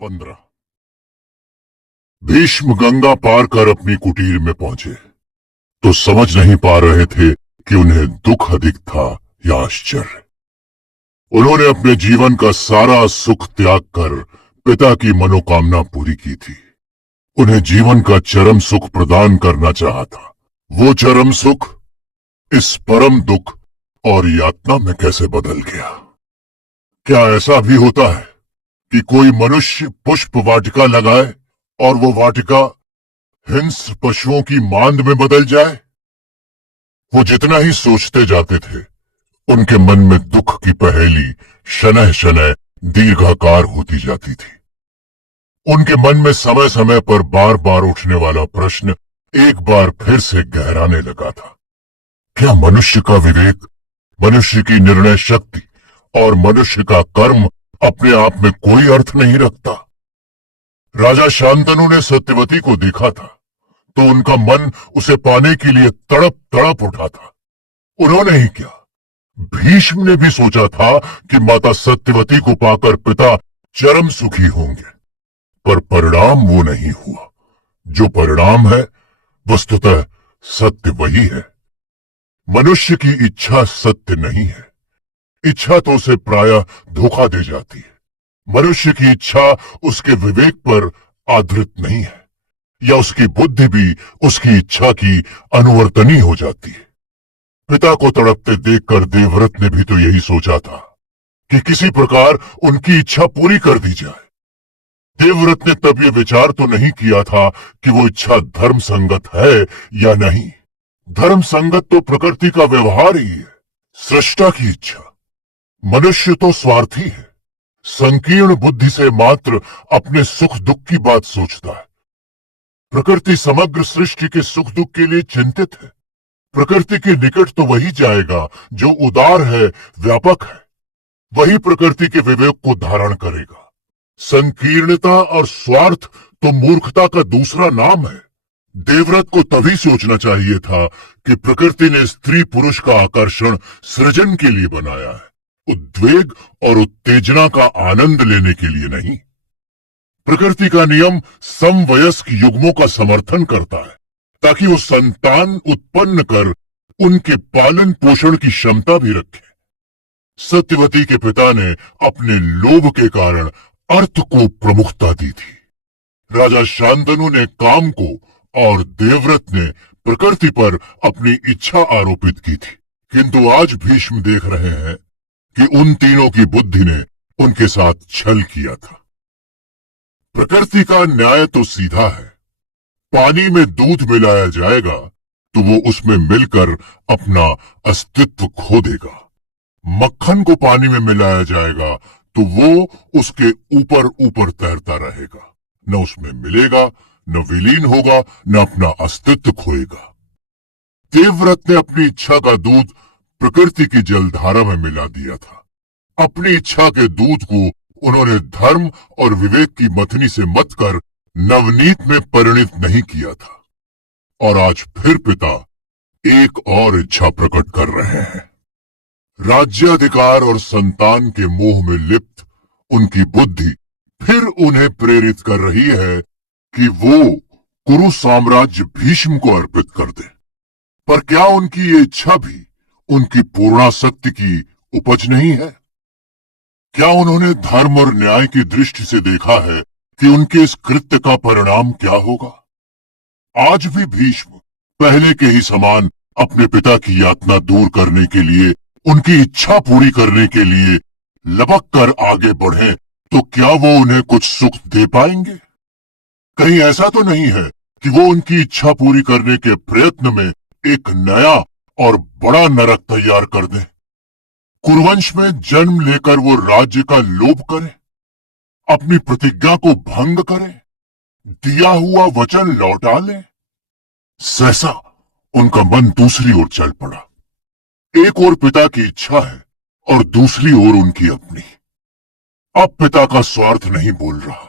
15। भीष्म गंगा पार कर अपनी कुटीर में पहुंचे तो समझ नहीं पा रहे थे कि उन्हें दुख अधिक था या आश्चर्य। उन्होंने अपने जीवन का सारा सुख त्याग कर पिता की मनोकामना पूरी की थी। उन्हें जीवन का चरम सुख प्रदान करना चाहा था। वो चरम सुख इस परम दुख और यातना में कैसे बदल गया? क्या ऐसा भी होता है कि कोई मनुष्य पुष्प वाटिका लगाए और वो वाटिका हिंस पशुओं की मांद में बदल जाए? वो जितना ही सोचते जाते थे, उनके मन में दुख की पहेली शनह शनह दीर्घाकार होती जाती थी। उनके मन में समय समय पर बार बार उठने वाला प्रश्न एक बार फिर से गहराने लगा था। क्या मनुष्य का विवेक, मनुष्य की निर्णय शक्ति और मनुष्य का कर्म अपने आप में कोई अर्थ नहीं रखता? राजा शांतनु ने सत्यवती को देखा था तो उनका मन उसे पाने के लिए तड़प तड़प उठा था। उन्होंने ही क्या, भीष्म ने भी सोचा था कि माता सत्यवती को पाकर पिता चरम सुखी होंगे, पर परिणाम वो नहीं हुआ। जो परिणाम है वस्तुतः सत्य वही है। मनुष्य की इच्छा सत्य नहीं है। इच्छा तो उसे प्रायः धोखा दे जाती है। मनुष्य की इच्छा उसके विवेक पर आधारित नहीं है, या उसकी बुद्धि भी उसकी इच्छा की अनुवर्तनी हो जाती है। पिता को तड़पते देखकर देवव्रत ने भी तो यही सोचा था कि किसी प्रकार उनकी इच्छा पूरी कर दी जाए। देवव्रत ने तब ये विचार तो नहीं किया था कि वो इच्छा धर्म संगत है या नहीं। धर्म संगत तो प्रकृति का व्यवहार ही है, सृष्टा की इच्छा। मनुष्य तो स्वार्थी है, संकीर्ण बुद्धि से मात्र अपने सुख दुख की बात सोचता है। प्रकृति समग्र सृष्टि के सुख दुख के लिए चिंतित है। प्रकृति के निकट तो वही जाएगा जो उदार है, व्यापक है। वही प्रकृति के विवेक को धारण करेगा। संकीर्णता और स्वार्थ तो मूर्खता का दूसरा नाम है। देवव्रत को तभी सोचना चाहिए था कि प्रकृति ने स्त्री पुरुष का आकर्षण सृजन के लिए बनाया है, उद्वेग और उत्तेजना का आनंद लेने के लिए नहीं। प्रकृति का नियम समवयस्क युग्मों का समर्थन करता है ताकि वो संतान उत्पन्न कर उनके पालन पोषण की क्षमता भी रखे। सत्यवती के पिता ने अपने लोभ के कारण अर्थ को प्रमुखता दी थी। राजा शांतनु ने काम को और देवव्रत ने प्रकृति पर अपनी इच्छा आरोपित की थी। किंतु आज भीष्म देख रहे हैं कि उन तीनों की बुद्धि ने उनके साथ छल किया था। प्रकृति का न्याय तो सीधा है। पानी में दूध मिलाया जाएगा तो वो उसमें मिलकर अपना अस्तित्व खो देगा। मक्खन को पानी में मिलाया जाएगा तो वो उसके ऊपर ऊपर तैरता रहेगा, न उसमें मिलेगा, न विलीन होगा, न अपना अस्तित्व खोएगा। देवव्रत ने अपनी इच्छा का दूध प्रकृति की जलधारा में मिला दिया था। अपनी इच्छा के दूध को उन्होंने धर्म और विवेक की मथनी से मत कर नवनीत में परिणित नहीं किया था। और आज फिर पिता एक और इच्छा प्रकट कर रहे हैं। राज्याधिकार और संतान के मोह में लिप्त उनकी बुद्धि फिर उन्हें प्रेरित कर रही है कि वो कुरु साम्राज्य भीष्म को अर्पित कर दे। पर क्या उनकी ये इच्छा भी उनकी पूर्णाशक्ति की उपज नहीं है? क्या उन्होंने धर्म और न्याय की दृष्टि से देखा है कि उनके इस कृत्य का परिणाम क्या होगा? आज भी भीष्म पहले के ही समान अपने पिता की यातना दूर करने के लिए, उनकी इच्छा पूरी करने के लिए लपक कर आगे बढ़े तो क्या वो उन्हें कुछ सुख दे पाएंगे? कहीं ऐसा तो नहीं है कि वो उनकी इच्छा पूरी करने के प्रयत्न में एक नया और बड़ा नरक तैयार कर दें? कुरुवंश में जन्म लेकर वो राज्य का लोभ करे, अपनी प्रतिज्ञा को भंग करे, दिया हुआ वचन लौटा ले? सहसा उनका मन दूसरी ओर चल पड़ा। एक ओर पिता की इच्छा है और दूसरी ओर उनकी अपनी। अब पिता का स्वार्थ नहीं बोल रहा।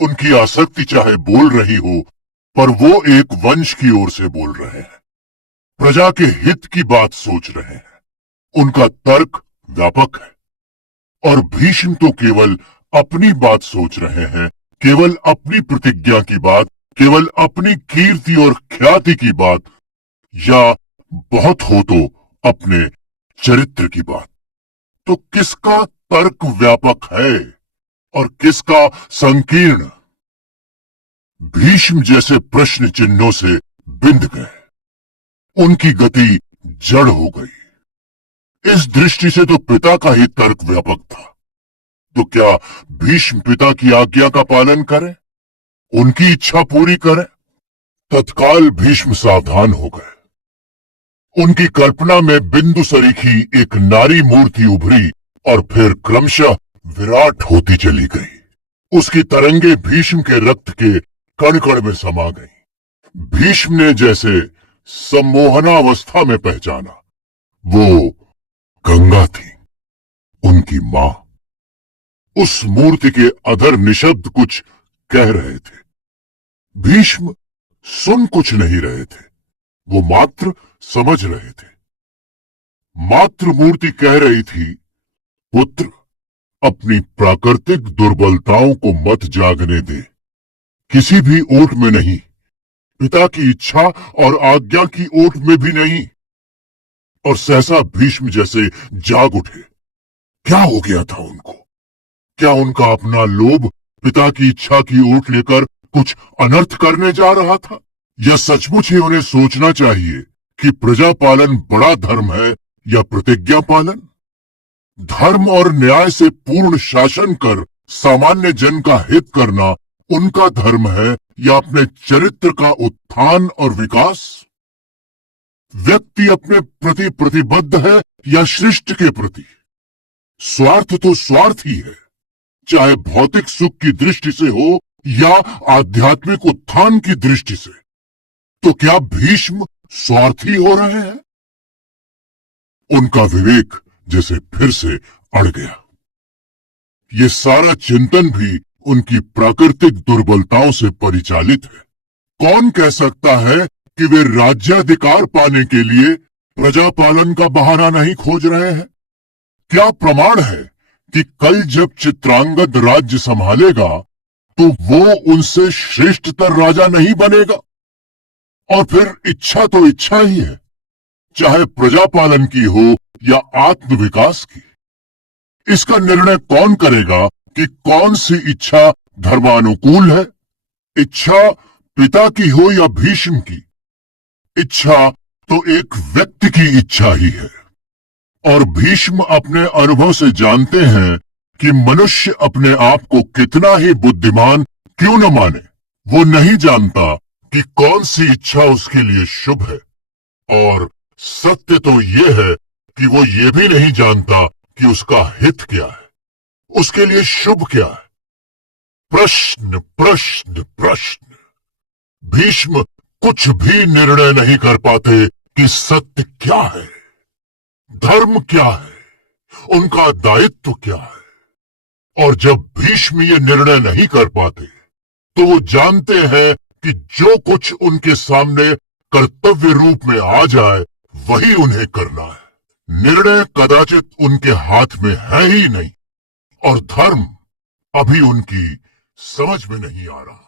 उनकी आसक्ति चाहे बोल रही हो, पर वो एक वंश की ओर से बोल रहे हैं, प्रजा के हित की बात सोच रहे हैं। उनका तर्क व्यापक है और भीष्म तो केवल अपनी बात सोच रहे हैं, केवल अपनी प्रतिज्ञा की बात, केवल अपनी कीर्ति और ख्याति की बात, या बहुत हो तो अपने चरित्र की बात, तो किसका तर्क व्यापक है और किसका संकीर्ण? भीष्म जैसे प्रश्न चिन्हों से बिंद गए, उनकी गति जड़ हो गई। इस दृष्टि से तो पिता का ही तर्क व्यापक था। तो क्या भीष्म पिता की आज्ञा का पालन करें, उनकी इच्छा पूरी करें? तत्काल भीष्म सावधान हो गए। उनकी कल्पना में बिंदु सरीखी एक नारी मूर्ति उभरी और फिर क्रमशः विराट होती चली गई। उसकी तरंगे भीष्म के रक्त के कण कण में समा गईं। भीष्म ने जैसे सम्मोहनावस्था में पहचाना, वो गंगा थी, उनकी मां। उस मूर्ति के अधर निशब्द कुछ कह रहे थे। भीष्म सुन कुछ नहीं रहे थे, वो मात्र समझ रहे थे। मात्र मूर्ति कह रही थी, पुत्र, अपनी प्राकृतिक दुर्बलताओं को मत जागने दे, किसी भी ओट में नहीं, पिता की इच्छा और आज्ञा की ओट में भी नहीं। और सहसा भीष्म जैसे जाग उठे। क्या हो गया था उनको? क्या उनका अपना लोभ पिता की इच्छा की ओट लेकर कुछ अनर्थ करने जा रहा था? या सचमुच ही उन्हें सोचना चाहिए कि प्रजा पालन बड़ा धर्म है या प्रतिज्ञा पालन? धर्म और न्याय से पूर्ण शासन कर सामान्य जन का हित करना उनका धर्म है या अपने चरित्र का उत्थान और विकास? व्यक्ति अपने प्रति प्रतिबद्ध है या सृष्टि के प्रति? स्वार्थ तो स्वार्थ ही है, चाहे भौतिक सुख की दृष्टि से हो या आध्यात्मिक उत्थान की दृष्टि से। तो क्या भीष्म स्वार्थी हो रहे हैं? उनका विवेक जैसे फिर से अड़ गया। ये सारा चिंतन भी उनकी प्राकृतिक दुर्बलताओं से परिचालित है। कौन कह सकता है कि वे राज्याधिकार पाने के लिए प्रजा पालन का बहाना नहीं खोज रहे हैं? क्या प्रमाण है कि कल जब चित्रांगद राज्य संभालेगा तो वो उनसे श्रेष्ठतर राजा नहीं बनेगा? और फिर इच्छा तो इच्छा ही है, चाहे प्रजा पालन की हो या आत्म विकास की। इसका निर्णय कौन करेगा कि कौन सी इच्छा धर्मानुकूल है? इच्छा पिता की हो या भीष्म की? इच्छा तो एक व्यक्ति की इच्छा ही है। और भीष्म अपने अनुभव से जानते हैं कि मनुष्य अपने आप को कितना ही बुद्धिमान क्यों न माने, वो नहीं जानता कि कौन सी इच्छा उसके लिए शुभ है। और सत्य तो ये है कि वो ये भी नहीं जानता कि उसका हित क्या है, उसके लिए शुभ क्या है। प्रश्न प्रश्न प्रश्न। भीष्म कुछ भी निर्णय नहीं कर पाते कि सत्य क्या है, धर्म क्या है, उनका दायित्व क्या है। और जब भीष्म ये निर्णय नहीं कर पाते तो वो जानते हैं कि जो कुछ उनके सामने कर्तव्य रूप में आ जाए वही उन्हें करना है। निर्णय कदाचित उनके हाथ में है ही नहीं, और धर्म अभी उनकी समझ में नहीं आ रहा।